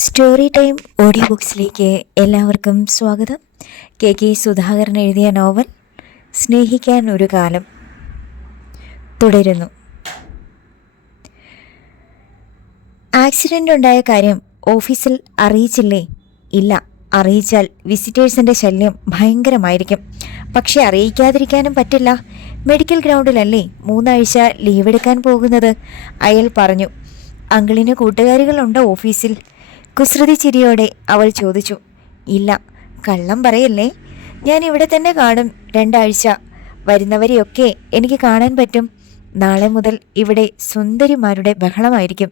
Story time audio ബുക്സിലേക്ക് എല്ലാവർക്കും സ്വാഗതം. K K Sudhakaran എഴുതിയ നോവൽ സ്നേഹിക്കാൻ ഒരു കാലം തുടരുന്നു. ആക്സിഡന്റ് ഉണ്ടായ കാര്യം ഓഫീസിൽ അറിയിച്ചില്ലേ? ഇല്ല. അറിയിച്ചാൽ വിസിറ്റേഴ്സിന്റെ ശല്യം ഭയങ്കരമായിരിക്കും. പക്ഷെ അറിയിക്കാതിരിക്കാനും പറ്റില്ല. മെഡിക്കൽ ഗ്രൗണ്ടിലല്ലേ മൂന്നാഴ്ച ലീവ് എടുക്കാൻ പോകുന്നത്? അയാൾ പറഞ്ഞു അങ്കിളിന് കൂട്ടുകാരികളുണ്ടോ ഓഫീസിൽ. കുസൃതി ചിരിയോടെ അവൾ ചോദിച്ചു ഇല്ല കള്ളം പറയല്ലേ? ഞാൻ ഇവിടെ തന്നെ കാണും രണ്ടാഴ്ച. വരുന്നവരെയൊക്കെ എനിക്ക് കാണാൻ പറ്റും. നാളെ മുതൽ ഇവിടെ സുന്ദരിമാരുടെ ബഹളമായിരിക്കും.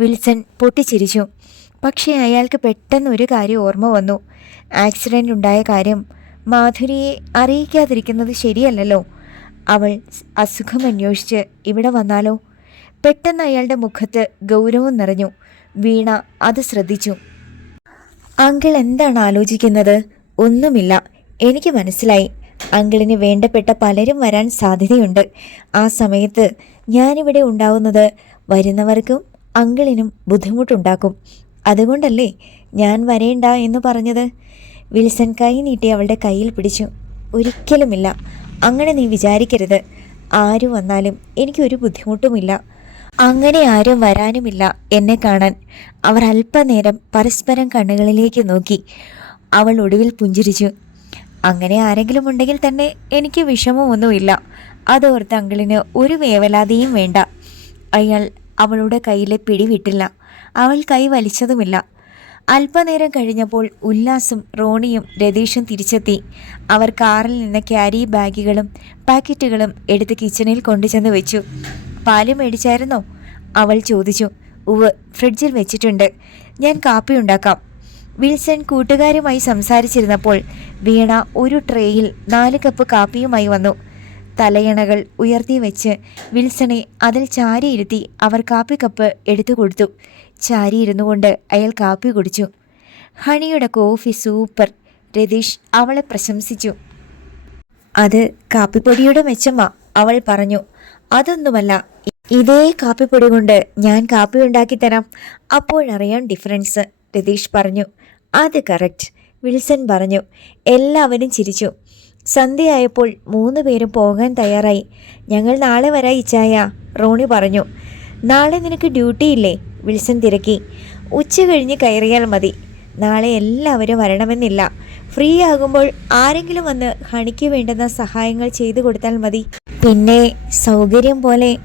വിൽസൺ പൊട്ടിച്ചിരിച്ചു. പക്ഷേ അയാൾക്ക് പെട്ടെന്ന് ഒരു കാര്യം ഓർമ്മ വന്നു. ആക്സിഡന്റ് ഉണ്ടായ കാര്യം മാധുരിയെ അറിയിക്കാതിരിക്കുന്നത് ശരിയല്ലല്ലോ. അവൾ അസുഖം അന്വേഷിച്ച് ഇവിടെ വന്നാലോ? പെട്ടെന്ന് അയാളുടെ മുഖത്ത് ഗൗരവം നിറഞ്ഞു. വീണ അത് ശ്രദ്ധിച്ചു. അങ്കിൾ എന്താണ് ആലോചിക്കുന്നത്? ഒന്നുമില്ല. എനിക്ക് മനസ്സിലായി. അങ്കിളിന് വേണ്ടപ്പെട്ട പലരും വരാൻ സാധ്യതയുണ്ട്. ആ സമയത്ത് ഞാനിവിടെ ഉണ്ടാവുന്നത് വരുന്നവർക്കും അങ്കിളിനും ബുദ്ധിമുട്ടുണ്ടാക്കും. അതുകൊണ്ടല്ലേ ഞാൻ വരേണ്ട എന്ന് പറഞ്ഞത്? വിൽസൺ കൈ നീട്ടി അവളുടെ കയ്യിൽ പിടിച്ചു. ഒരിക്കലുമില്ല. അങ്ങനെ നീ വിചാരിക്കരുത്. ആര് വന്നാലും എനിക്കൊരു ബുദ്ധിമുട്ടുമില്ല. അങ്ങനെ ആരും വരാനുമില്ല എന്നെ കാണാൻ. അവർ അല്പനേരം പരസ്പരം കണ്ണുകളിലേക്ക് നോക്കി. അവൾ ഒടുവിൽ പുഞ്ചിരിച്ചു. അങ്ങനെ ആരെങ്കിലും ഉണ്ടെങ്കിൽ തന്നെ എനിക്ക് വിഷമമൊന്നുമില്ല. അതോർത്ത് അങ്കിളിന് ഒരു വേവലാതിയും വേണ്ട. അയാൾ അവളുടെ കയ്യിലെ പിടിവിട്ടില്ല അവൾ കൈ വലിച്ചതുമില്ല. അല്പനേരം കഴിഞ്ഞപ്പോൾ ഉല്ലാസും റോണിയും രതീഷും തിരിച്ചെത്തി. അവർ കാറിൽ നിന്ന് ക്യാരി ബാഗുകളും പാക്കറ്റുകളും എടുത്ത് കിച്ചണിൽ കൊണ്ടുചെന്ന് വെച്ചു. പാൽ മേടിച്ചായിരുന്നോ? അവൾ ചോദിച്ചു. ഉവ് ഫ്രിഡ്ജിൽ വെച്ചിട്ടുണ്ട്. ഞാൻ കാപ്പി ഉണ്ടാക്കാം. വിൽസൺ കൂട്ടുകാരുമായി സംസാരിച്ചിരുന്നപ്പോൾ വീണ ഒരു ട്രേയിൽ നാല് കപ്പ് കാപ്പിയുമായി വന്നു. തലയണകൾ ഉയർത്തി വെച്ച് വിൽസണെ അതിൽ ചാരിയിരുത്തി അവർ കാപ്പി കപ്പ് എടുത്തു കൊടുത്തു. ചാരി ഇരുന്നു കൊണ്ട് അയാൾ കാപ്പി കുടിച്ചു. ഹണിയുടെ കോഫി സൂപ്പർ. രതീഷ് അവളെ പ്രശംസിച്ചു. അത് കാപ്പിപ്പൊടിയുടെ മെച്ചമാ അവൾ പറഞ്ഞു. അതൊന്നുമല്ല ഇതേ കാപ്പിപ്പൊടി കൊണ്ട് ഞാൻ കാപ്പി ഉണ്ടാക്കി തരാം. അപ്പോഴറിയാം ഡിഫറൻസ് രതീഷ് പറഞ്ഞു. അത് കറക്റ്റ് വിൽസൺ പറഞ്ഞു. എല്ലാവരും ചിരിച്ചു. സന്ധ്യയായപ്പോൾ മൂന്ന് പേരും പോകാൻ തയ്യാറായി. ഞങ്ങൾ നാളെ വരാം ഇച്ചായ റോണി പറഞ്ഞു. നാളെ നിനക്ക് ഡ്യൂട്ടി ഇല്ലേ? വിൽസൺ തിരക്കി. ഉച്ച കഴിഞ്ഞ് കയറിയാൽ മതി. നാളെ എല്ലാവരും വരണമെന്നില്ല. ഫ്രീ ആകുമ്പോൾ ആരെങ്കിലും വന്ന് ഹണിക്ക് വേണ്ടുന്ന സഹായങ്ങൾ ചെയ്തു കൊടുത്താൽ മതി. പിന്നെ സൗകര്യം പോലെ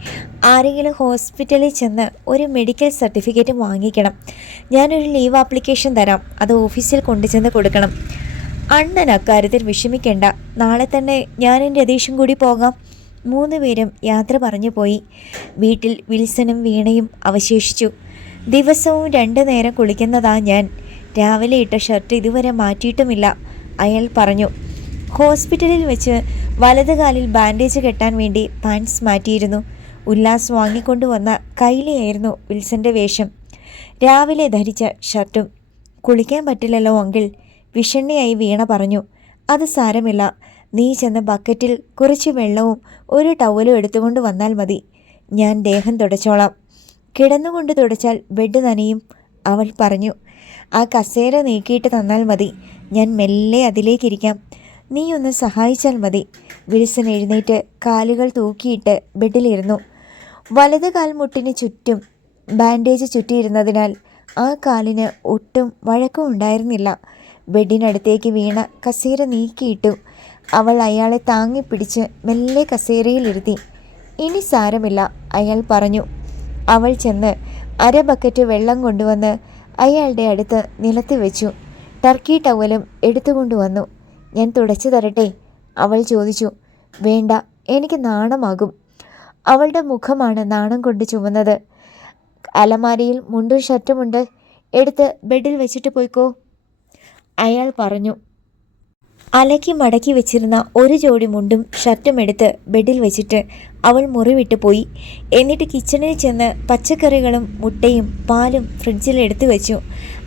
ആരെങ്കിലും ഹോസ്പിറ്റലിൽ ചെന്ന് ഒരു മെഡിക്കൽ സർട്ടിഫിക്കറ്റ് വാങ്ങിക്കണം. ഞാനൊരു ലീവ് ആപ്ലിക്കേഷൻ തരാം. അത് ഓഫീസിൽ കൊണ്ടുചെന്ന് കൊടുക്കണം. അണ്ണൻ അക്കാര്യത്തിൽ വിഷമിക്കേണ്ട. നാളെ തന്നെ ഞാനും രതീഷും കൂടി പോകാം. മൂന്ന് പേരും യാത്ര പറഞ്ഞു പോയി. വീട്ടിൽ വിൽസനും വീണയും അവശേഷിച്ചു. ദിവസവും രണ്ടു നേരം കുളിക്കുന്നതാ ഞാൻ. രാവിലെ ഇട്ട ഷർട്ട് ഇതുവരെ മാറ്റിയിട്ടുമില്ല. അയാൾ പറഞ്ഞു ഹോസ്പിറ്റലിൽ വെച്ച് വലത് കാലിൽ ബാൻഡേജ് കെട്ടാൻ വേണ്ടി പാൻസ് മാറ്റിയിരുന്നു. ഉല്ലാസ് വാങ്ങിക്കൊണ്ടുവന്ന കൈലിയായിരുന്നു വിൽസന്റെ വേഷം. രാവിലെ ധരിച്ച ഷർട്ടും കുളിക്കാൻ പറ്റില്ലല്ലോ അങ്കിൾ വിഷണ്ണിയായി വീണ പറഞ്ഞു. അത് സാരമില്ല. നീ ചെന്ന് ബക്കറ്റിൽ കുറച്ച് വെള്ളവും ഒരു ടവലും എടുത്തുകൊണ്ട് വന്നാൽ മതി. ഞാൻ ദേഹം തുടച്ചോളാം. കിടന്നുകൊണ്ട് തുടച്ചാൽ ബെഡ് നനയും. അവൾ പറഞ്ഞു ആ കസേര നീക്കിയിട്ട് തന്നാൽ മതി. ഞാൻ മെല്ലെ അതിലേക്കിരിക്കാം. നീ ഒന്ന് സഹായിച്ചാൽ മതി. വിൽസൺ എഴുന്നേറ്റ് കാലുകൾ തൂക്കിയിട്ട് ബെഡിലിരുന്നു. വലത് കാൽമുട്ടിന് ചുറ്റും ബാൻഡേജ് ചുറ്റിയിരുന്നതിനാൽ ആ കാലിന് ഒട്ടും വഴക്കം ഉണ്ടായിരുന്നില്ല. ബെഡിനടുത്തേക്ക് വീണ കസേര നീക്കിയിട്ടു അവൾ അയാളെ താങ്ങിപ്പിടിച്ച് മെല്ലെ കസേരയിലിരുത്തി. ഇനി സാരമില്ല അയാൾ പറഞ്ഞു. അവൾ ചെന്ന് അര ബക്കറ്റ് വെള്ളം കൊണ്ടുവന്ന് അയാളുടെ അടുത്ത് നിലത്ത് വെച്ചു. ടർക്കി ടവലും എടുത്തുകൊണ്ടുവന്നു ഞാൻ തുടച്ചു തരട്ടെ അവൾ ചോദിച്ചു. വേണ്ട എനിക്ക് നാണമാകും. അവളുടെ മുഖമാണ് നാണം കൊണ്ട് ചുമന്നത്. അലമാരിയിൽ മുണ്ടും ഷർട്ടുമുണ്ട് എടുത്ത് ബെഡിൽ വെച്ചിട്ട് പോയിക്കോ അയാൾ പറഞ്ഞു. അലക്കി മടക്കി വെച്ചിരുന്ന ഒരു ജോഡി മുണ്ടും ഷർട്ടും എടുത്ത് ബെഡിൽ വെച്ചിട്ട് അവൾ മുറിവിട്ട് പോയി. എന്നിട്ട് കിച്ചണിൽ ചെന്ന് പച്ചക്കറികളും മുട്ടയും പാലും ഫ്രിഡ്ജിൽ എടുത്തു വെച്ചു.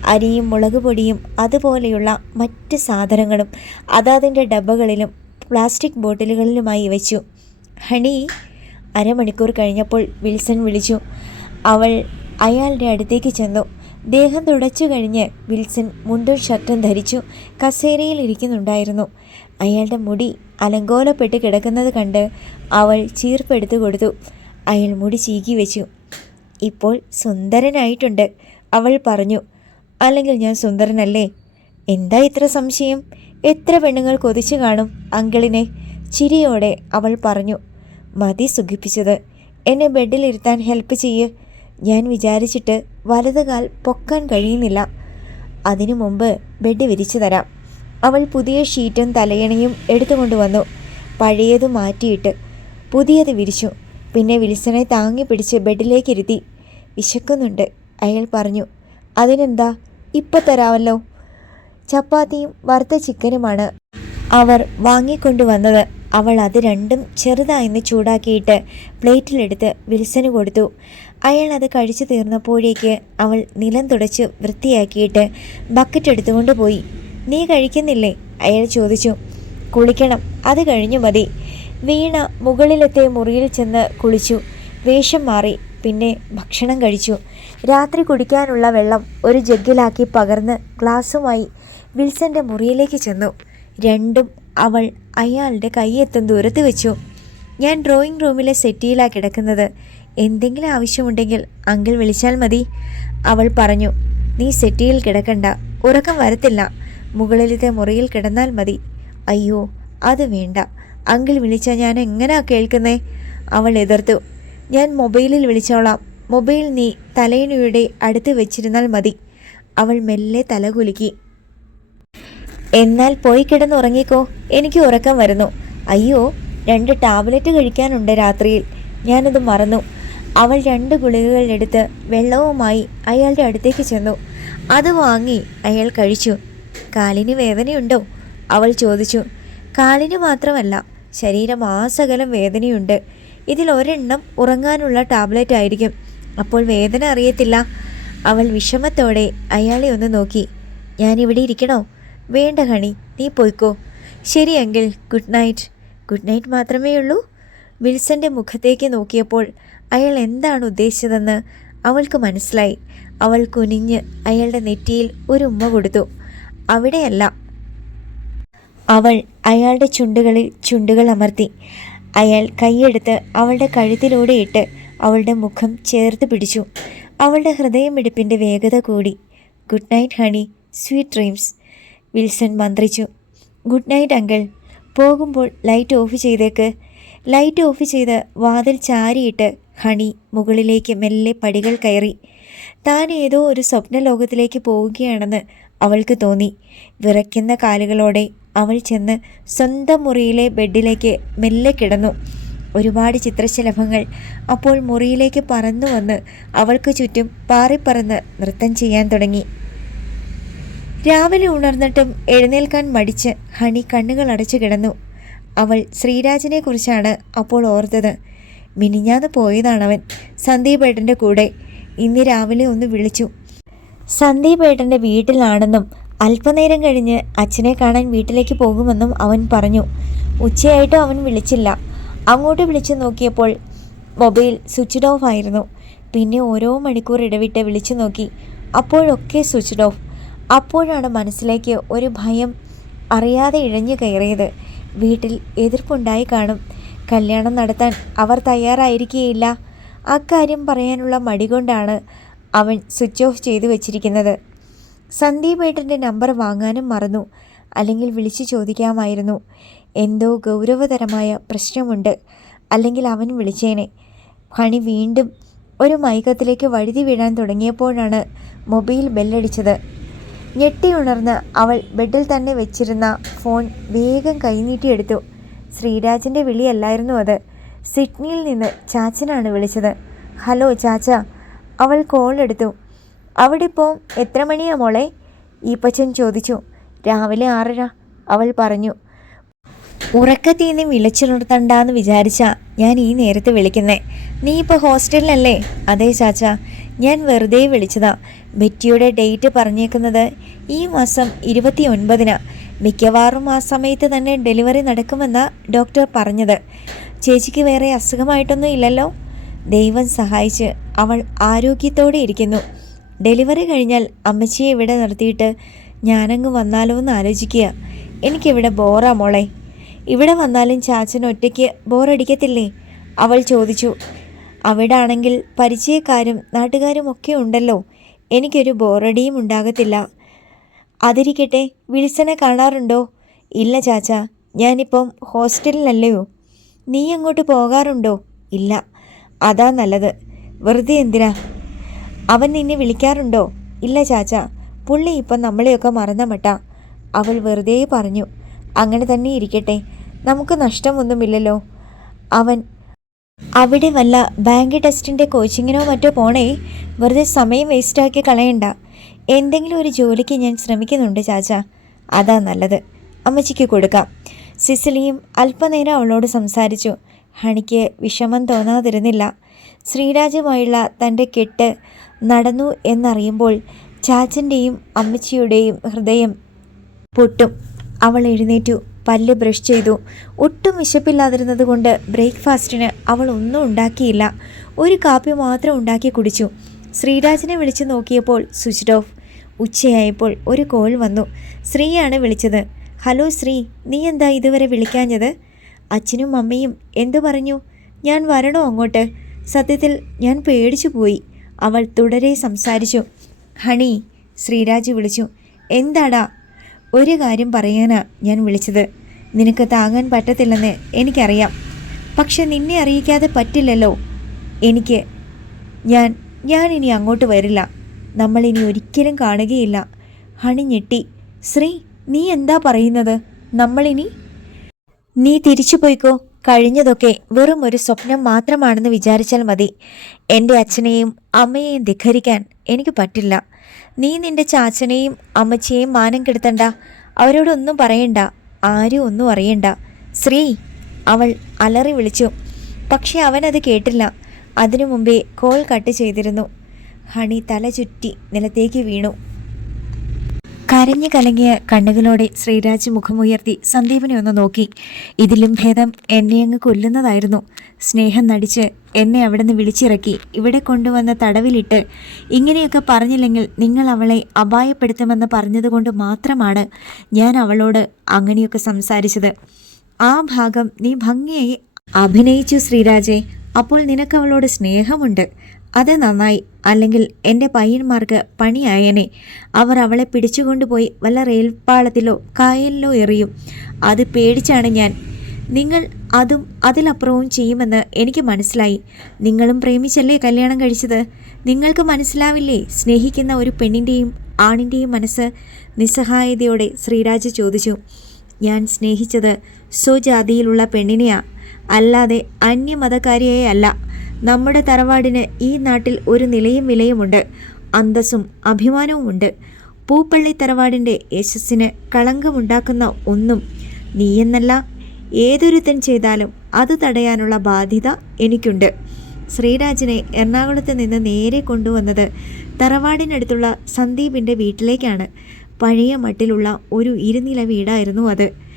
അരിയും മുളക് പൊടിയും അതുപോലെയുള്ള മറ്റ് സാധനങ്ങളും അതാതിന്റെ ഡബ്ബകളിലും പ്ലാസ്റ്റിക് ബോട്ടിലുകളിലുമായി വെച്ചു. ഹണി അരമണിക്കൂർ കഴിഞ്ഞപ്പോൾ വിൽസൺ വിളിച്ചു. അവൾ അയാളുടെ അടുത്തേക്ക് ചെന്നു. ദേഹം തുടച്ചു കഴിഞ്ഞ് വിൽസൺ മുണ്ടും ഷർട്ടും ധരിച്ചു കസേരയിൽ ഇരിക്കുന്നുണ്ടായിരുന്നു. അയാളുടെ മുടി അലങ്കോലപ്പെട്ട് കിടക്കുന്നത് കണ്ട് അവൾ ചീർപ്പെടുത്തു കൊടുത്തു. അയാൾ മുടി ചീകി വെച്ചു. ഇപ്പോൾ സുന്ദരനായിട്ടുണ്ട് അവൾ പറഞ്ഞു. അല്ലെങ്കിൽ ഞാൻ സുന്ദരനല്ലേ? എന്താ ഇത്ര സംശയം? എത്ര പെണ്ണുങ്ങൾ കൊതിച്ചു കാണും അങ്കിളിനെ? ചിരിയോടെ അവൾ പറഞ്ഞു. മതി സുഖിപ്പിച്ചത്. എന്നെ ബെഡിലിരുത്താൻ ഹെൽപ്പ് ചെയ്യ്. ഞാൻ വിചാരിച്ചിട്ട് വലത് കാൽ പൊക്കാൻ കഴിയുന്നില്ല. അതിനു മുമ്പ് ബെഡ് വിരിച്ചു തരാം. അവൾ പുതിയ ഷീറ്റും തലയണയും എടുത്തുകൊണ്ടുവന്നു പഴയത് മാറ്റിയിട്ട് പുതിയത് വിരിച്ചു. പിന്നെ വിൽസനെ താങ്ങി പിടിച്ച് ബെഡിലേക്ക് ഇരുത്തി വിശക്കുന്നുണ്ട്. അയാൾ പറഞ്ഞു അതിനെന്താ? ഇപ്പം തരാമല്ലോ. ചപ്പാത്തിയും വറുത്ത ചിക്കനുമാണ് അവർ വാങ്ങിക്കൊണ്ടുവന്നത്. അവൾ അത് രണ്ടും ചെറുതായിന്ന് ചൂടാക്കിയിട്ട് പ്ലേറ്റിലെടുത്ത് വിൽസന് കൊടുത്തു. അയാൾ അത് കഴിച്ചു തീർന്നപ്പോഴേക്ക് അവൾ നിലം തുടച്ച് വൃത്തിയാക്കിയിട്ട് ബക്കറ്റ് എടുത്തുകൊണ്ട് പോയി. നീ കഴിക്കുന്നില്ലേ? അയാൾ ചോദിച്ചു. കുളിക്കണം അത് കഴിഞ്ഞു മതി. വീണ മുകളിലത്തെ മുറിയിൽ ചെന്ന് കുളിച്ചു. വേഷം മാറി പിന്നെ ഭക്ഷണം കഴിച്ചു. രാത്രി കുടിക്കാനുള്ള വെള്ളം ഒരു ജഗ്ഗിലാക്കി പകർന്ന് ഗ്ലാസ്സുമായി വിൽസന്റെ മുറിയിലേക്ക് ചെന്നു. രണ്ടും അവൾ അയാളുടെ കൈയെത്തും ദൂരത്ത് വെച്ചു. ഞാൻ ഡ്രോയിങ് റൂമിലെ സെറ്റിയിലാണ് കിടക്കുന്നത്. എന്തെങ്കിലും ആവശ്യമുണ്ടെങ്കിൽ അങ്കിൾ വിളിച്ചാൽ മതി. അവൾ പറഞ്ഞു നീ സെറ്റിയിൽ കിടക്കണ്ട. ഉറക്കം വരത്തില്ല. മുകളിലത്തെ മുറിയിൽ കിടന്നാൽ മതി. അയ്യോ അത് വേണ്ട. അങ്കിൾ വിളിച്ചാൽ ഞാൻ എങ്ങനെയാ കേൾക്കുന്നേ? അവൾ എതിർത്തു. ഞാൻ മൊബൈലിൽ വിളിച്ചോളാം. മൊബൈൽ നീ തലയിണയുടെ അടുത്ത് വെച്ചിരുന്നാൽ മതി. അവൾ മെല്ലെ തലകുലുക്കി എന്നാൽ പോയി കിടന്നുറങ്ങിക്കോ. എനിക്ക് ഉറക്കം വരുന്നു. അയ്യോ രണ്ട് ടാബ്ലറ്റ് കഴിക്കാനുണ്ട് രാത്രിയിൽ. ഞാനത് മറന്നു. അവൾ രണ്ട് ഗുളികകൾ എടുത്ത് വെള്ളവുമായി അയാളുടെ അടുത്തേക്ക് ചെന്നു. അത് വാങ്ങി അയാൾ കഴിച്ചു. കാലിന് വേദനയുണ്ടോ? അവൾ ചോദിച്ചു. കാലിന് മാത്രമല്ല ശരീരം ആസകലം വേദനയുണ്ട്. ഇതിൽ ഒരെണ്ണം ഉറങ്ങാനുള്ള ടാബ്ലറ്റ് ആയിരിക്കും. അപ്പോൾ വേദന അറിയത്തില്ല. അവൾ വിഷമത്തോടെ അയാളെ ഒന്ന് നോക്കി. ഞാനിവിടെ ഇരിക്കണോ? വേണ്ട ഹണി. നീ പോയിക്കോ. ശരിയെങ്കിൽ ഗുഡ് നൈറ്റ്. ഗുഡ് നൈറ്റ് മാത്രമേ ഉള്ളൂ. വിൽസന്റെ മുഖത്തേക്ക് നോക്കിയപ്പോൾ അയാൾ എന്താണ് ഉദ്ദേശിച്ചതെന്ന് അവൾക്ക് മനസ്സിലായി. അവൾ കുനിഞ്ഞ് അയാളുടെ നെറ്റിയിൽ ഒരു ഉമ്മ കൊടുത്തു. അവിടെയല്ല. അവൾ അയാളുടെ ചുണ്ടുകളിൽ ചുണ്ടുകൾ അമർത്തി. അയാൾ കൈയെടുത്ത് അവളുടെ കഴുത്തിലൂടെ ഇട്ട് അവളുടെ മുഖം ചേർത്ത് പിടിച്ചു. അവളുടെ ഹൃദയമിടിപ്പിന്റെ വേഗത കൂടി. Good night honey. Sweet dreams. Wilson മന്ത്രിച്ചു. Good night uncle. പോകുമ്പോൾ ലൈറ്റ് ഓഫ് ചെയ്തേക്ക്. ലൈറ്റ് ഓഫ് ചെയ്ത് വാതിൽ ചാരിയിട്ട് ഹണി മുകളിലേക്ക് മെല്ലെ പടികൾ കയറി. താൻ ഏതോ ഒരു സ്വപ്നലോകത്തിലേക്ക് പോവുകയാണെന്ന് അവൾക്ക് തോന്നി. വിറയ്ക്കുന്ന കാലുകളോടെ അവൾ ചെന്ന് സ്വന്തം മുറിയിലെ ബെഡിലേക്ക് മെല്ലെ കിടന്നു. ഒരുപാട് ചിത്രശലഭങ്ങൾ അപ്പോൾ മുറിയിലേക്ക് പറന്നു വന്ന് അവൾക്ക് ചുറ്റും പാറിപ്പറന്ന് നൃത്തം ചെയ്യാൻ തുടങ്ങി. രാവിലെ ഉണർന്നിട്ടും എഴുന്നേൽക്കാൻ മടിച്ച് ഹണി കണ്ണുകൾ അടച്ചു കിടന്നു. അവൾ ശ്രീരാജിനെ കുറിച്ചാണ് അപ്പോൾ ഓർത്തത്. മിനിഞ്ഞാന്ന് പോയതാണവൻ സന്ദീപേട്ടന്റെ കൂടെ. ഇന്ന് രാവിലെ ഒന്ന് വിളിച്ചു. സന്ദീപേട്ടന്റെ വീട്ടിലാണെന്നും അല്പനേരം കഴിഞ്ഞ് അച്ഛനെ കാണാൻ വീട്ടിലേക്ക് പോകുമെന്നും അവൻ പറഞ്ഞു. ഉച്ചയായിട്ടും അവൻ വിളിച്ചില്ല. അങ്ങോട്ട് വിളിച്ചു നോക്കിയപ്പോൾ മൊബൈൽ സ്വിച്ച്ഡ് ഓഫ് ആയിരുന്നു. പിന്നെ ഓരോ മണിക്കൂർ ഇടവിട്ട് വിളിച്ചു നോക്കി. അപ്പോഴൊക്കെ സ്വിച്ച്ഡ് ഓഫ്. അപ്പോഴാണ് മനസ്സിലേക്ക് ഒരു ഭയം അറിയാതെ ഇഴഞ്ഞു കയറിയത്. വീട്ടിൽ എതിർപ്പുണ്ടായി കാണും. കല്യാണം നടത്താൻ അവർ തയ്യാറായിരിക്കുകയില്ല അക്കാര്യം പറയാനുള്ള മടി കൊണ്ടാണ് അവൻ സ്വിച്ച് ഓഫ് ചെയ്തു വെച്ചിരിക്കുന്നത്. സന്ദീപേട്ടന്റെ നമ്പർ വാങ്ങാനും മറന്നു. അല്ലെങ്കിൽ വിളിച്ചു ചോദിക്കാമായിരുന്നു. എന്തോ ഗൗരവതരമായ പ്രശ്നമുണ്ട്. അല്ലെങ്കിൽ അവൻ വിളിച്ചേനെ. ഹണി വീണ്ടും ഒരു മയക്കത്തിലേക്ക് വഴുതി വീഴാൻ തുടങ്ങിയപ്പോഴാണ് മൊബൈൽ ബെല്ലടിച്ചത്. ഞെട്ടി ഉണർന്ന് അവൾ ബെഡിൽ തന്നെ വെച്ചിരുന്ന ഫോൺ വേഗം കൈനീട്ടിയെടുത്തു. ശ്രീരാജിന്റെ വിളിയല്ലായിരുന്നു അത്. സിഡ്നിയിൽ നിന്ന് ചാച്ചനാണ് വിളിച്ചത്. ഹലോ ചാച്ച. അവൾ കോൾ എടുത്തു. അവിടെ ഇപ്പോൾ എത്ര മണിയാ മോളെ? ഈപ്പച്ചൻ ചോദിച്ചു. രാവിലെ ആറര അവൾ പറഞ്ഞു. ഉറക്കത്തീന്ന് വിളിച്ചുണർത്തണ്ടെന്ന് വിചാരിച്ച ഞാൻ ഈ നേരത്തെ വിളിക്കുന്നേ. നീ ഇപ്പോൾ ഹോസ്റ്റലിലല്ലേ? അതെ ചാച്ച. ഞാൻ വെറുതെ വിളിച്ചതാ. ബെറ്റിയുടെ ഡേറ്റ് പറഞ്ഞേക്കുന്നത് ഈ മാസം ഇരുപത്തി ഒൻപതിനാ മിക്കവാറും ആ സമയത്ത് തന്നെ ഡെലിവറി നടക്കുമെന്നാണ് ഡോക്ടർ പറഞ്ഞത്. ചേച്ചിക്ക് വേറെ അസുഖമായിട്ടൊന്നും ഇല്ലല്ലോ? ദൈവം സഹായിച്ച് അവൾ ആരോഗ്യത്തോടെ ഇരിക്കുന്നു. ഡെലിവറി കഴിഞ്ഞാൽ അമ്മച്ചിയെ ഇവിടെ നിർത്തിയിട്ട് ഞാനങ്ങ് വന്നാലോ എന്ന് ആലോചിക്കുക. എനിക്കിവിടെ ബോറാ മോളെ. ഇവിടെ വന്നാലും ചാച്ചൻ ഒറ്റയ്ക്ക് ബോറടിക്കത്തില്ലേ? അവൾ ചോദിച്ചു. അവിടെ ആണെങ്കിൽ പരിചയക്കാരും നാട്ടുകാരും ഒക്കെ ഉണ്ടല്ലോ. എനിക്കൊരു ബോറടിയും ഉണ്ടാകത്തില്ല. അതിരിക്കട്ടെ വിൽസനെ കാണാറുണ്ടോ? ഇല്ല ചാച്ച ഞാനിപ്പം ഹോസ്റ്റലിലല്ലയോ. നീ അങ്ങോട്ട് പോകാറുണ്ടോ? ഇല്ല. അതാ നല്ലത്. വെറുതെ എന്തിനാ? അവൻ നിന്നെ വിളിക്കാറുണ്ടോ? ഇല്ല ചാച്ച പുള്ളി ഇപ്പം നമ്മളെയൊക്കെ മറന്ന മട്ട അവൾ വെറുതെ പറഞ്ഞു അങ്ങനെ തന്നെ ഇരിക്കട്ടെ നമുക്ക് നഷ്ടമൊന്നുമില്ലല്ലോ. അവൻ അവിടെ വല്ല ബാങ്ക് ടെസ്റ്റിന്റെ കോച്ചിങ്ങിനോ മറ്റോ പോണേ വെറുതെ സമയം വേസ്റ്റാക്കി കളയണ്ട. എന്തെങ്കിലും ഒരു ജോലിക്ക് ഞാൻ ശ്രമിക്കുന്നുണ്ട് ചാച്ച. അതാ നല്ലത്. അമ്മച്ചിക്ക് കൊടുക്കാം. സിസിലിയും അല്പനേരം അവളോട് സംസാരിച്ചു. ഹണിക്ക് വിഷമം തോന്നാതിരുന്നില്ല. ശ്രീരാജുമായുള്ള തന്റെ കെട്ട് നടന്നു എന്നറിയുമ്പോൾ ചാച്ചന്റെയും അമ്മച്ചിയുടെയും ഹൃദയം പൊട്ടും. അവൾ എഴുന്നേറ്റു. പല്ല് ബ്രഷ് ചെയ്തു. ഒട്ടും വിശപ്പില്ലാതിരുന്നത് കൊണ്ട് ബ്രേക്ക്ഫാസ്റ്റിന് അവൾ ഒന്നും ഉണ്ടാക്കിയില്ല. ഒരു കാപ്പി മാത്രം ഉണ്ടാക്കി കുടിച്ചു. ശ്രീരാജിനെ വിളിച്ചു നോക്കിയപ്പോൾ സ്വിച്ച് ഓഫ് ഉച്ചയായപ്പോൾ ഒരു കോൾ വന്നു. ശ്രീയാണ് വിളിച്ചത്. ഹലോ ശ്രീ നീ എന്താ ഇതുവരെ വിളിക്കാഞ്ഞത്? അച്ഛനും അമ്മയും എന്തു പറഞ്ഞു? ഞാൻ വരണോ അങ്ങോട്ട്? സത്യത്തിൽ ഞാൻ പേടിച്ചു പോയി. അവൾ തുടരെ സംസാരിച്ചു. ഹണി ശ്രീരാജ് വിളിച്ചു. എന്താടാ? ഒരു കാര്യം പറയാനാ ഞാൻ വിളിച്ചത്. നിനക്ക് താങ്ങാൻ പറ്റത്തില്ലെന്ന് എനിക്കറിയാം. പക്ഷെ നിന്നെ അറിയിക്കാതെ പറ്റില്ലല്ലോ. എനിക്ക് ഞാൻ ഞാൻ ഇനി അങ്ങോട്ട് വരില്ല. നമ്മൾ ഇനി ഒരിക്കലും കാണുകയില്ല. ഹണി ഞെട്ടി. ശ്രീ നീ എന്താ പറയുന്നത്? നമ്മളിനി നീ തിരിച്ചു പോയിക്കോ. കഴിഞ്ഞതൊക്കെ വെറും ഒരു സ്വപ്നം മാത്രമാണെന്ന് വിചാരിച്ചാൽ മതി. എന്റെ അച്ഛനെയും അമ്മയെയും ധിഖരിക്കാൻ എനിക്ക് പറ്റില്ല. നീ നിന്റെ ചാച്ചനെയും അമ്മച്ചിയെയും മാനം കെടുത്തണ്ട. അവരോടൊന്നും പറയണ്ട. ആരും ഒന്നും അറിയണ്ട. ശ്രീ അവൾ അലറി വിളിച്ചു. പക്ഷെ അവനത് കേട്ടില്ല. അതിനു മുമ്പേ കോൾ കട്ട് ചെയ്തിരുന്നു. ഹണി തല ചുറ്റി നിലത്തേക്ക് വീണു. കരഞ്ഞു കലങ്ങിയ കണ്ണുകളോടെ ശ്രീരാജ് മുഖമുയർത്തി സന്ദീപിനെ ഒന്ന് നോക്കി. ഇതിലും ഭേദം എന്നെ അങ്ങ് കൊല്ലുന്നതായിരുന്നു. സ്നേഹം നടിച്ച് എന്നെ അവിടെ നിന്ന് വിളിച്ചിറക്കി. ഇവിടെ കൊണ്ടുവന്ന തടവിലിട്ട് ഇങ്ങനെയൊക്കെ പറഞ്ഞില്ലെങ്കിൽ നിങ്ങൾ അവളെ അപായപ്പെടുത്തുമെന്ന് പറഞ്ഞതുകൊണ്ട് മാത്രമാണ് ഞാൻ അവളോട് അങ്ങനെയൊക്കെ സംസാരിച്ചത്. ആ ഭാഗം നീ ഭംഗിയായി അഭിനയിച്ചു ശ്രീരാജെ. അപ്പോൾ നിനക്ക് അവളോട് സ്നേഹമുണ്ട്. അത് നന്നായി. അല്ലെങ്കിൽ എന്റെ പയ്യന്മാർക്ക് പണിയായനെ. അവർ അവളെ പിടിച്ചുകൊണ്ടുപോയി വല്ല റെയിൽപ്പാളത്തിലോ കായലിലോ എറിയും. അത് പേടിച്ചാണ് ഞാൻ. നിങ്ങൾ അതും അതിലപ്പുറവും ചെയ്യുമെന്ന് എനിക്ക് മനസ്സിലായി. നിങ്ങളും പ്രേമിച്ചല്ലേ കല്യാണം കഴിച്ചത്? നിങ്ങൾക്ക് മനസ്സിലാവില്ലേ? സ്നേഹിക്കുന്ന ഒരു പെണ്ണിന്റെയും ആണിന്റെയും മനസ്സ് നിസ്സഹായതയോടെ ശ്രീരാജ് ചോദിച്ചു. ഞാൻ സ്നേഹിച്ചത് സ്വജാതിയിലുള്ള പെണ്ണിനെയാ. അല്ലാതെ അന്യമതക്കാരിയെ അല്ല. നമ്മുടെ തറവാടിന് ഈ നാട്ടിൽ ഒരു നിലയും വിലയുമുണ്ട്. അന്തസ്സും അഭിമാനവുമുണ്ട്. പൂപ്പള്ളി തറവാടിന്റെ യശസ്സിന് കളങ്കമുണ്ടാക്കുന്ന ഒന്നും നീയെന്നല്ല. ഏതൊരുത്തൻ ചെയ്താലും അത് തടയാനുള്ള ബാധ്യത എനിക്കുണ്ട്. ശ്രീരാജിനെ എറണാകുളത്ത് നിന്ന് നേരെ കൊണ്ടുവന്നത് തറവാടിനടുത്തുള്ള സന്ദീപിന്റെ വീട്ടിലേക്കാണ്. പഴയ മട്ടിലുള്ള ഒരു ഇരുനില വീടായിരുന്നു അത്.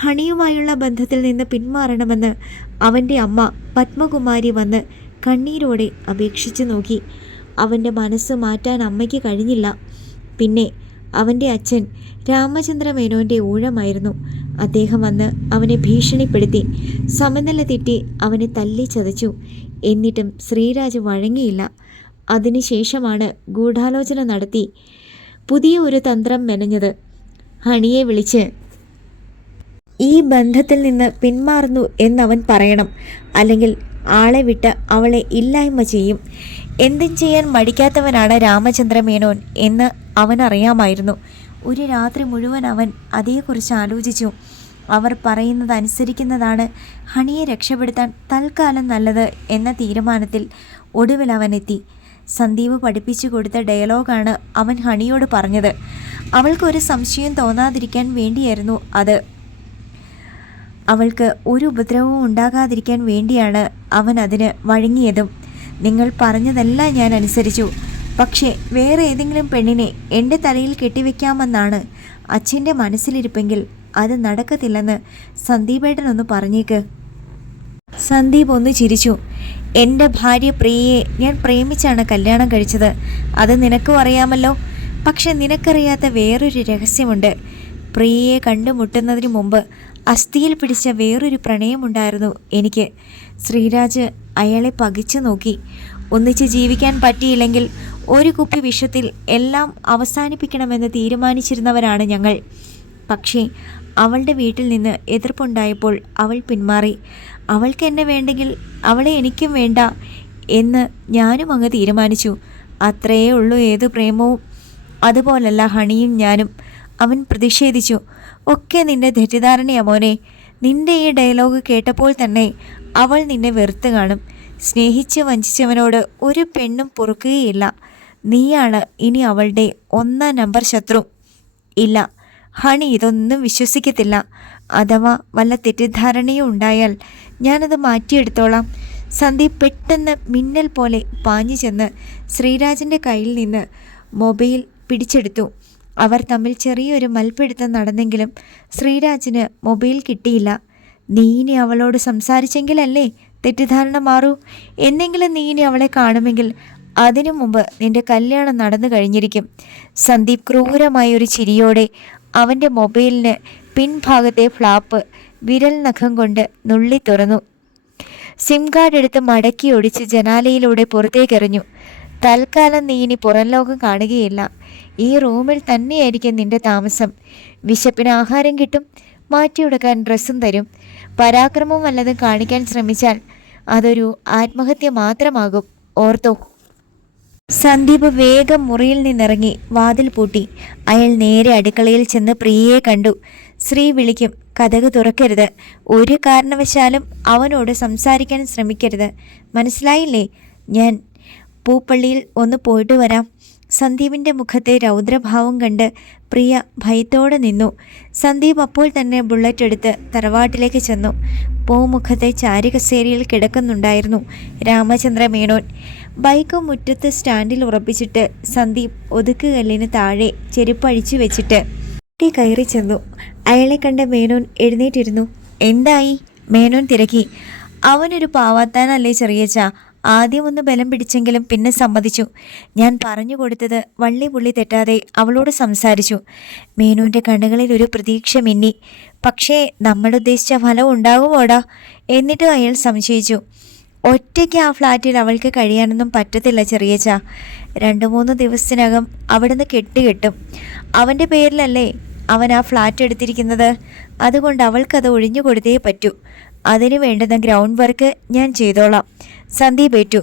ഹണിയുമായുള്ള ബന്ധത്തിൽ നിന്ന് പിന്മാറണമെന്ന് അവന്റെ അമ്മ പത്മകുമാരി വന്ന് കണ്ണീരോടെ അപേക്ഷിച്ചു നോക്കി. അവന്റെ മനസ്സ് മാറ്റാൻ അമ്മയ്ക്ക് കഴിഞ്ഞില്ല. പിന്നെ അവന്റെ അച്ഛൻ രാമചന്ദ്ര മേനോന്റെ ഊഴമായിരുന്നു. അദ്ദേഹം വന്ന് അവനെ ഭീഷണിപ്പെടുത്തി സമനില തെറ്റി അവനെ തല്ലി ചതച്ചു. എന്നിട്ടും ശ്രീരാജ് വഴങ്ങിയില്ല. അതിനുശേഷമാണ് ഗൂഢാലോചന നടത്തി പുതിയ ഒരു തന്ത്രം മെനഞ്ഞത്. ഹണിയെ വിളിച്ച് ഈ ബന്ധത്തിൽ നിന്ന് പിന്മാറുന്നു എന്നവൻ പറയണം. അല്ലെങ്കിൽ ആളെ വിട്ട് അവളെ ഇല്ലായ്മ ചെയ്യും. എന്തും ചെയ്യാൻ മടിക്കാത്തവനാണ് രാമചന്ദ്ര മേനോൻ എന്ന് അവനറിയാമായിരുന്നു. ഒരു രാത്രി മുഴുവൻ അവൻ അതേക്കുറിച്ച് ആലോചിച്ചു. അവർ പറയുന്നത് അനുസരിക്കുന്നതാണ്. ഹണിയെ രക്ഷപ്പെടുത്താൻ തൽക്കാലം നല്ലത് എന്ന തീരുമാനത്തിൽ ഒടുവിൽ അവൻ എത്തി സന്ദീപ് പഠിപ്പിച്ചു കൊടുത്ത ഡയലോഗാണ് അവൻ ഹണിയോട് പറഞ്ഞത്. അവൾക്കൊരു സംശയം തോന്നാതിരിക്കാൻ വേണ്ടിയായിരുന്നു അത്. അവൾക്ക് ഒരു ഉപദ്രവവും ഉണ്ടാകാതിരിക്കാൻ വേണ്ടിയാണ് അവൻ അതിന് വഴങ്ങിയതും. നിങ്ങൾ പറഞ്ഞതെല്ലാം ഞാൻ അനുസരിച്ചു. പക്ഷേ വേറെ ഏതെങ്കിലും പെണ്ണിനെ എന്റെ തലയിൽ കെട്ടിവെക്കാമെന്നാണ് അച്ഛന്റെ മനസ്സിലിരിപ്പെങ്കിൽ അത് നടക്കത്തില്ലെന്ന് സന്ദീപേട്ടൻ ഒന്ന് പറഞ്ഞേക്ക്. സന്ദീപ് ഒന്ന് ചിരിച്ചു. എന്റെ ഭാര്യ പ്രിയയെ ഞാൻ പ്രേമിച്ചാണ് കല്യാണം കഴിച്ചത്. അത് നിനക്കും അറിയാമല്ലോ. പക്ഷെ നിനക്കറിയാത്ത വേറൊരു രഹസ്യമുണ്ട്. പ്രിയയെ കണ്ടുമുട്ടുന്നതിന് മുമ്പ് അസ്ഥിയിൽ പിടിച്ച വേറൊരു പ്രണയമുണ്ടായിരുന്നു എനിക്ക്. ശ്രീരാജ് അയാളെ പകിച്ചു നോക്കി. ഒന്നിച്ച് ജീവിക്കാൻ പറ്റിയില്ലെങ്കിൽ ഒരു കുപ്പി വിഷത്തിൽ എല്ലാം അവസാനിപ്പിക്കണമെന്ന് തീരുമാനിച്ചിരുന്നവരാണ് ഞങ്ങൾ. പക്ഷേ അവളുടെ വീട്ടിൽ നിന്ന് എതിർപ്പുണ്ടായപ്പോൾ അവൾ പിന്മാറി. അവൾക്ക് എന്നെ വേണ്ടെങ്കിൽ അവളെ എനിക്കും വേണ്ട എന്ന് ഞാനും അങ്ങ് തീരുമാനിച്ചു. അത്രയേ ഉള്ളൂ ഏത് പ്രേമവും. അതുപോലല്ല ഹണിയും ഞാനും. അവൻ പ്രതിഷേധിച്ചു. ഒക്കെ നിന്റെ തെറ്റിദ്ധാരണയാ മോനെ. നിന്റെ ഈ ഡയലോഗ് കേട്ടപ്പോൾ തന്നെ അവൾ നിന്നെ വെറുത്ത് കാണും. സ്നേഹിച്ച് വഞ്ചിച്ചവനോട് ഒരു പെണ്ണും പൊറുക്കുകയില്ല. നീയാണ് ഇനി അവളുടെ ഒന്നാം നമ്പർ ശത്രു. ഇല്ല ഹണി ഇതൊന്നും വിശ്വസിക്കത്തില്ല. അഥവാ വല്ല തെറ്റിദ്ധാരണയും ഉണ്ടായാൽ ഞാനത് മാറ്റിയെടുത്തോളാം. സന്ദീപ് പെട്ടെന്ന് മിന്നൽ പോലെ പാഞ്ഞു ചെന്ന് ശ്രീരാജിന്റെ കയ്യിൽ നിന്ന് മൊബൈൽ പിടിച്ചെടുത്തു. അവർ തമ്മിൽ ചെറിയൊരു മൽപ്പിടുത്തം നടന്നെങ്കിലും ശ്രീരാജിന് മൊബൈൽ കിട്ടിയില്ല. നീ ഇനി അവളോട് സംസാരിച്ചെങ്കിലല്ലേ തെറ്റിദ്ധാരണ മാറൂ? എന്നെങ്കിലും നീ ഇനി അവളെ കാണുമെങ്കിൽ അതിനു മുമ്പ് നിന്റെ കല്യാണം നടന്നു കഴിഞ്ഞിരിക്കും. സന്ദീപ് ക്രൂരമായ ഒരു ചിരിയോടെ അവന്റെ മൊബൈലിന് പിൻഭാഗത്തെ ഫ്ലാപ്പ് വിരൽ നഖം കൊണ്ട് നുള്ളി തുറന്നു. സിം കാർഡ് എടുത്ത് മടക്കി ഒടിച്ച് ജനാലയിലൂടെ പുറത്തേക്കെറിഞ്ഞു. തൽക്കാലം നീ ഇനി പുറം ലോകം കാണുകയില്ല. ഈ റൂമിൽ തന്നെയായിരിക്കും നിന്റെ താമസം. വിശപ്പിന് ആഹാരം കിട്ടും മാറ്റിയെടുക്കാൻ ഡ്രസ്സും തരും. പരാക്രമം വല്ലതും കാണിക്കാൻ ശ്രമിച്ചാൽ അതൊരു ആത്മഹത്യ മാത്രമാകും. ഓർത്തോ. സന്ദീപ് വേഗം മുറിയിൽ നിന്നിറങ്ങി വാതിൽ പൂട്ടി. അയാൾ നേരെ അടുക്കളയിൽ ചെന്ന് പ്രിയയെ കണ്ടു. ശ്രീ വിളിക്കും കഥക് തുറക്കരുത്. ഒരു കാരണവശാലും അവനോട് സംസാരിക്കാൻ ശ്രമിക്കരുത്. മനസ്സിലായില്ലേ? ഞാൻ പൂപ്പള്ളിയിൽ ഒന്ന് പോയിട്ട് വരാം. സന്ദീപിന്റെ മുഖത്തെ രൗദ്രഭാവം കണ്ട് പ്രിയ ഭയത്തോടെ നിന്നു. സന്ദീപ് അപ്പോൾ തന്നെ ബുള്ളറ്റ് എടുത്ത് തറവാട്ടിലേക്ക് ചെന്നു. പൂമുഖത്തെ ചാരികസേരയിൽ കിടക്കുന്നുണ്ടായിരുന്നു രാമചന്ദ്ര മേനോൻ. ബൈക്ക് മുറ്റത്ത് സ്റ്റാൻഡിൽ ഉറപ്പിച്ചിട്ട് സന്ദീപ് ഒതുക്കുകല്ലിന് താഴെ ചെരുപ്പഴിച്ചു വെച്ചിട്ട് കുട്ടി കയറി ചെന്നു. അയാളെ കണ്ട മേനോൻ എഴുന്നേറ്റിരുന്നു. എന്തായി? മേനോൻ തിരക്കി. അവനൊരു പാവാത്താനല്ലേ ചെറിയച്ച. ആദ്യം ഒന്ന് ബലം പിടിച്ചെങ്കിലും പിന്നെ സമ്മതിച്ചു. ഞാൻ പറഞ്ഞു കൊടുത്തത് വള്ളി പുള്ളി തെറ്റാതെ അവളോട് സംസാരിച്ചു. മീനുവിന്റെ കണ്ണുകളിൽ ഒരു പ്രതീക്ഷ മിന്നി. പക്ഷേ നമ്മൾ ഉദ്ദേശിച്ച ഫലം ഉണ്ടാകുമോടാ? എന്നിട്ട് അയാൾ സംശയിച്ചു. ഒറ്റയ്ക്ക് ആ ഫ്ലാറ്റിൽ അവൾക്ക് കഴിയാനൊന്നും പറ്റത്തില്ല ചെറിയച്ച. രണ്ട് മൂന്ന് ദിവസത്തിനകം അവിടുന്ന് കെട്ടുകെട്ടും അവന്റെ പേരിലല്ലേ അവൻ ആ ഫ്ലാറ്റ് എടുത്തിരിക്കുന്നത്? അതുകൊണ്ട് അവൾക്കത് ഒഴിഞ്ഞു കൊടുത്തേ പറ്റൂ. അതിനു വേണ്ടുന്ന ഗ്രൗണ്ട് വർക്ക് ഞാൻ ചെയ്തോളാം. സന്ദീപ് ഏറ്റു.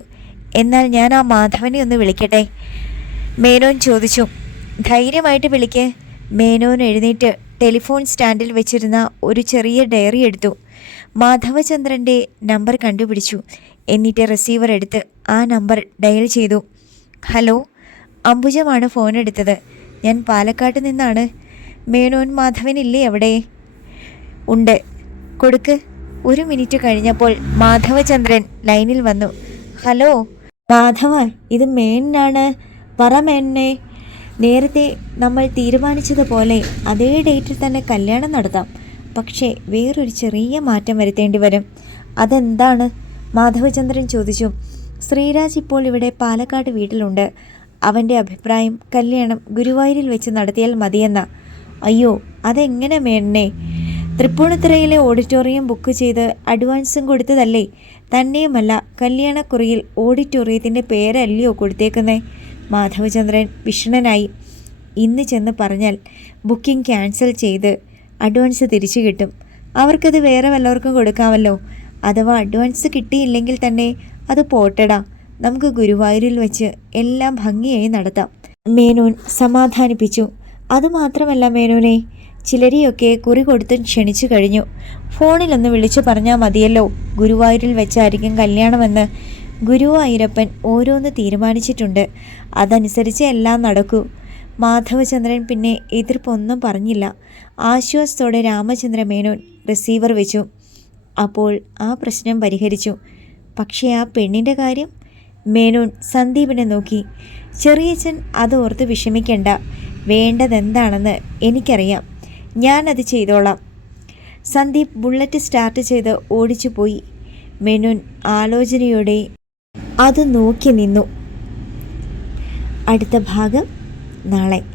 എന്നാൽ ഞാൻ ആ മാധവനെ ഒന്ന് വിളിക്കട്ടെ? മേനോൻ ചോദിച്ചു. ധൈര്യമായിട്ട് വിളിക്ക്. മേനോൻ എഴുന്നേറ്റ് ടെലിഫോൺ സ്റ്റാൻഡിൽ വെച്ചിരുന്ന ഒരു ചെറിയ ഡയറി എടുത്തു. മാധവചന്ദ്രന്റെ നമ്പർ കണ്ടുപിടിച്ചു. എന്നിട്ട് റിസീവർ എടുത്ത് ആ നമ്പർ ഡയൽ ചെയ്തു. ഹലോ അംബുജമാണ് ഫോൺ എടുത്തത്. ഞാൻ പാലക്കാട്ട് നിന്നാണ്. മേനോൻ മാധവൻ ഇല്ലേ അവിടെ? ഉണ്ട്. കൊടുക്ക്. ഒരു മിനിറ്റ് കഴിഞ്ഞപ്പോൾ മാധവചന്ദ്രൻ ലൈനിൽ വന്നു. ഹലോ മാധവ ഇത് മേനാണ് പറ മേനെ നേരത്തെ നമ്മൾ തീരുമാനിച്ചതുപോലെ അതേ ഡേറ്റിൽ തന്നെ കല്യാണം നടത്താം. പക്ഷേ വേറൊരു ചെറിയ മാറ്റം വരുത്തേണ്ടി വരും. അതെന്താണ്? മാധവചന്ദ്രൻ ചോദിച്ചു. ശ്രീരാജ് ഇപ്പോൾ ഇവിടെ പാലക്കാട് വീട്ടിലുണ്ട്. അവന്റെ അഭിപ്രായം കല്യാണം ഗുരുവായൂരിൽ വെച്ച് നടത്തിയാൽ മതിയെന്ന. അയ്യോ അതെങ്ങനെ മേണ്ണേ തൃപ്പൂണിത്തുറയിലെ ഓഡിറ്റോറിയം ബുക്ക് ചെയ്ത് അഡ്വാൻസും കൊടുത്തതല്ലേ? തന്നെയുമല്ല കല്യാണക്കുറിയിൽ ഓഡിറ്റോറിയത്തിന്റെ പേരല്ലയോ കൊടുത്തേക്കുന്നേ? മാധവചന്ദ്രൻ വിഷ്ണനായി. ഇന്ന് ചെന്ന് പറഞ്ഞാൽ ബുക്കിംഗ് ക്യാൻസൽ ചെയ്ത് അഡ്വാൻസ് തിരിച്ചു കിട്ടും. അവർക്കത് വേറെ വല്ലവർക്കും കൊടുക്കാമല്ലോ. അഥവാ അഡ്വാൻസ് കിട്ടിയില്ലെങ്കിൽ തന്നെ അത് പോട്ടടാ. നമുക്ക് ഗുരുവായൂരിൽ വെച്ച് എല്ലാം ഭംഗിയായി നടത്താം. മേനോൻ സമാധാനിപ്പിച്ചു. അതുമാത്രമല്ല മേനോനെ ചിലരെയൊക്കെ കുറി കൊടുത്തും ക്ഷണിച്ചു കഴിഞ്ഞു. ഫോണിലൊന്ന് വിളിച്ചു പറഞ്ഞാൽ മതിയല്ലോ. ഗുരുവായൂരിൽ വെച്ചായിരിക്കും കല്യാണമെന്ന്. ഗുരുവായൂരപ്പൻ ഓരോന്ന് തീരുമാനിച്ചിട്ടുണ്ട്. അതനുസരിച്ച് എല്ലാം നടക്കൂ. മാധവചന്ദ്രൻ പിന്നെ എതിർപ്പൊന്നും പറഞ്ഞില്ല. ആശ്വാസത്തോടെ രാമചന്ദ്ര മേനോൻ റിസീവർ വെച്ചു. അപ്പോൾ ആ പ്രശ്നം പരിഹരിച്ചു. പക്ഷേ ആ പെണ്ണിന്റെ കാര്യം? മേനോൻ സന്ദീപിനെ നോക്കി. ചെറിയച്ഛൻ അത് ഓർത്ത് വിഷമിക്കണ്ട. വേണ്ടതെന്താണെന്ന് എനിക്കറിയാം. ഞാനത് ചെയ്തോളാം. സന്ദീപ് ബുള്ളറ്റ് സ്റ്റാർട്ട് ചെയ്ത് ഓടിച്ചു പോയി മെനുൻ ആലോചനയോടെ അത് നോക്കി നിന്നു. അടുത്ത ഭാഗം നാളെ.